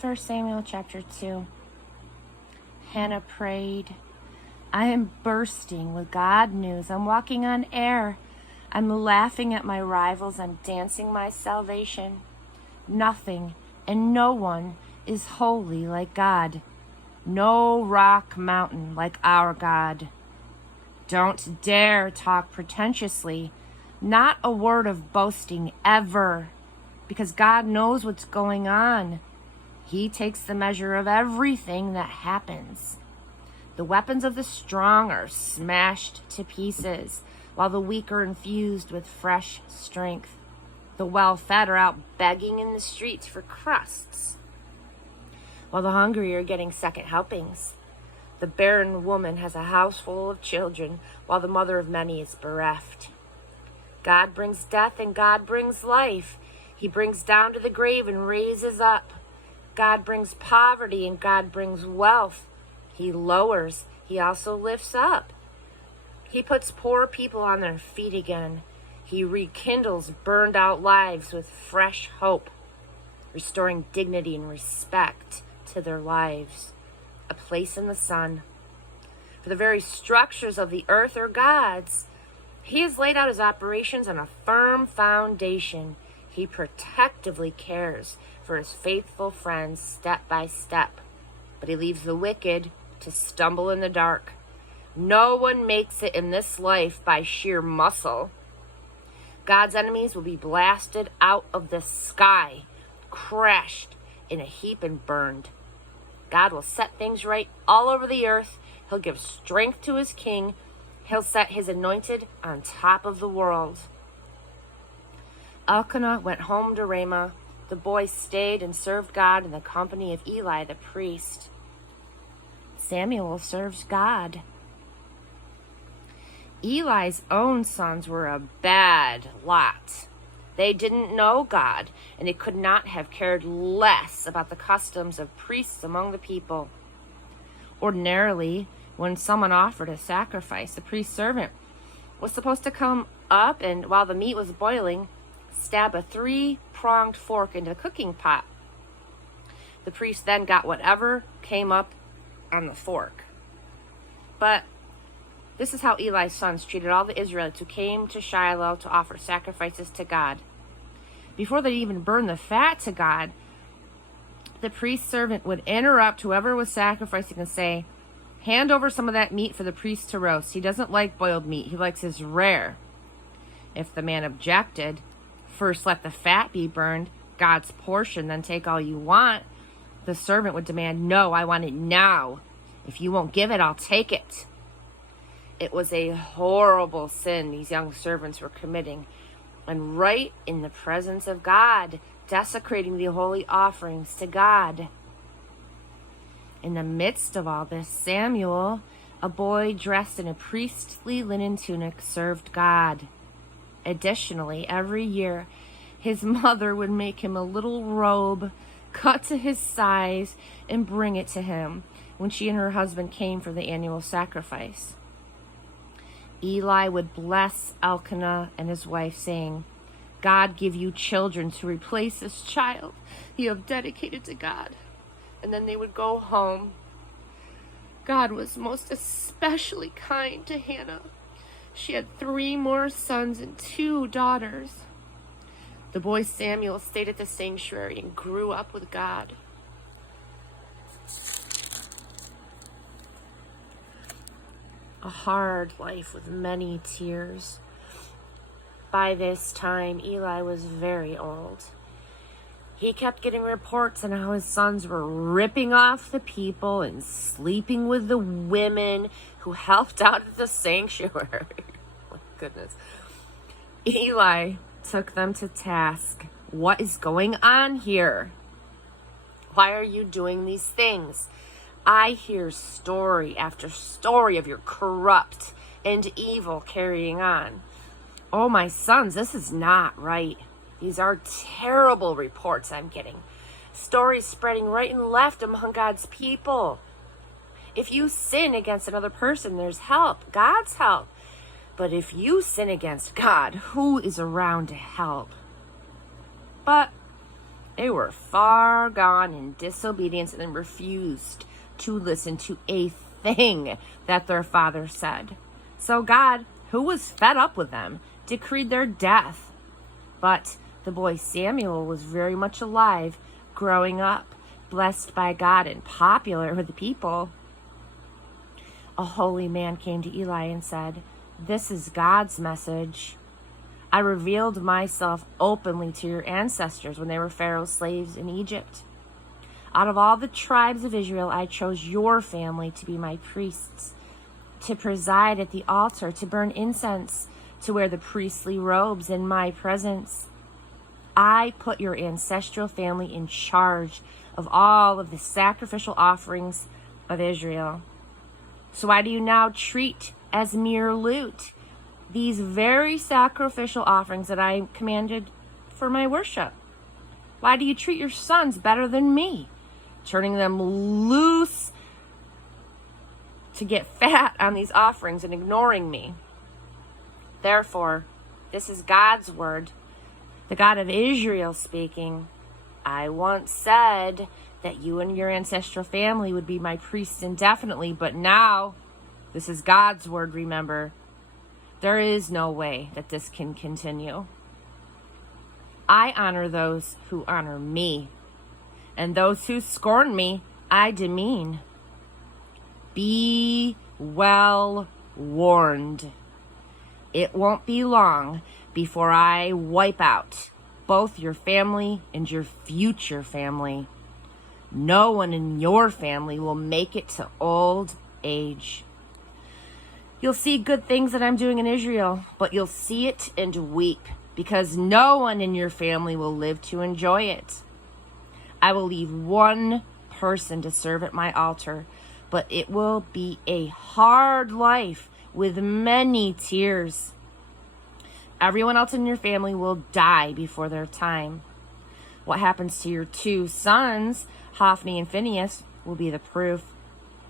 1 Samuel chapter 2. Hannah prayed, I am bursting with God news. I'm walking on air. I'm laughing at my rivals. I'm dancing my salvation. Nothing and no one is holy like God. No rock mountain like our God. Don't dare talk pretentiously. Not a word of boasting ever. Because God knows what's going on. He takes the measure of everything that happens. The weapons of the strong are smashed to pieces, while the weak are infused with fresh strength. The well-fed are out begging in the streets for crusts, while the hungry are getting second helpings. The barren woman has a house full of children, while the mother of many is bereft. God brings death and God brings life. He brings down to the grave and raises up. God brings poverty and God brings wealth. He lowers, he also lifts up. He puts poor people on their feet again. He rekindles burned out lives with fresh hope, restoring dignity and respect to their lives, a place in the sun. For the very structures of the earth are God's. He has laid out his operations on a firm foundation. He protectively cares for his faithful friends step by step, but he leaves the wicked to stumble in the dark. No one makes it in this life by sheer muscle. God's enemies will be blasted out of the sky, crashed in a heap and burned. God will set things right all over the earth. He'll give strength to his king. He'll set his anointed on top of the world. Elkanah went home to Ramah. The boy stayed and served God in the company of Eli the priest. Samuel serves God. Eli's own sons were a bad lot. They didn't know God, and they could not have cared less about the customs of priests among the people. Ordinarily, when someone offered a sacrifice, the priest's servant was supposed to come up and, while the meat was boiling, stab a 3-pronged fork into the cooking pot. The priest then got whatever came up on the fork. But this is how Eli's sons treated all the Israelites who came to Shiloh to offer sacrifices to God. Before they even burned the fat to God, the priest's servant would interrupt whoever was sacrificing and say, hand over some of that meat for the priest to roast. He doesn't like boiled meat. He likes his rare. If the man objected, first let the fat be burned, God's portion, then take all you want. The servant would demand, no, I want it now. If you won't give it, I'll take it. It was a horrible sin these young servants were committing, and right in the presence of God, desecrating the holy offerings to God. In the midst of all this, Samuel, a boy dressed in a priestly linen tunic, served God. Additionally, every year, his mother would make him a little robe cut to his size and bring it to him when she and her husband came for the annual sacrifice. Eli would bless Elkanah and his wife, saying, God give you children to replace this child you have dedicated to God. And then they would go home. God was most especially kind to Hannah. She had 3 more sons and 2 daughters. The boy Samuel stayed at the sanctuary and grew up with God. A hard life with many tears. By this time, Eli was very old. He kept getting reports on how his sons were ripping off the people and sleeping with the women who helped out at the sanctuary. My goodness. Eli took them to task. What is going on here? Why are you doing these things? I hear story after story of your corrupt and evil carrying on. Oh, my sons, this is not right. These are terrible reports I'm getting. Stories spreading right and left among God's people. If you sin against another person, there's help, God's help. But if you sin against God, who is around to help? But They were far gone in disobedience and refused to listen to a thing that their father said. So God, who was fed up with them, decreed their death. But the boy Samuel was very much alive, growing up, blessed by God and popular with the people. A holy man came to Eli and said, "This is God's message. I revealed myself openly to your ancestors when they were Pharaoh's slaves in Egypt. Out of all the tribes of Israel, I chose your family to be my priests, to preside at the altar, to burn incense, to wear the priestly robes in my presence. I put your ancestral family in charge of all of the sacrificial offerings of Israel. So why do you now treat as mere loot these very sacrificial offerings that I commanded for my worship? Why do you treat your sons better than me, turning them loose to get fat on these offerings and ignoring me? Therefore, this is God's word, the God of Israel speaking. I once said that you and your ancestral family would be my priests indefinitely, but now, this is God's word, remember. There is no way that this can continue. I honor those who honor me, and those who scorn me, I demean. Be well warned. It won't be long before I wipe out both your family and your future family. No one in your family will make it to old age. You'll see good things that I'm doing in Israel, but you'll see it and weep, because no one in your family will live to enjoy it. I will leave one person to serve at my altar, but it will be a hard life with many tears. Everyone else in your family will die before their time. What happens to your two sons, Hophni and Phinehas, will be the proof.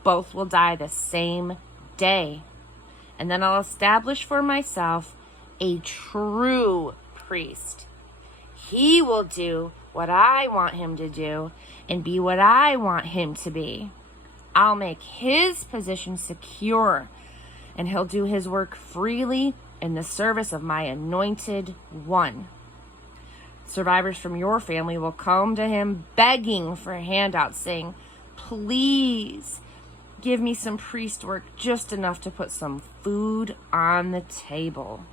Both will die the same day. And then I'll establish for myself a true priest. He will do what I want him to do and be what I want him to be. I'll make his position secure, and he'll do his work freely in the service of my anointed one. Survivors from your family will come to him begging for handouts, saying, "Please give me some priest work, just enough to put some food on the table."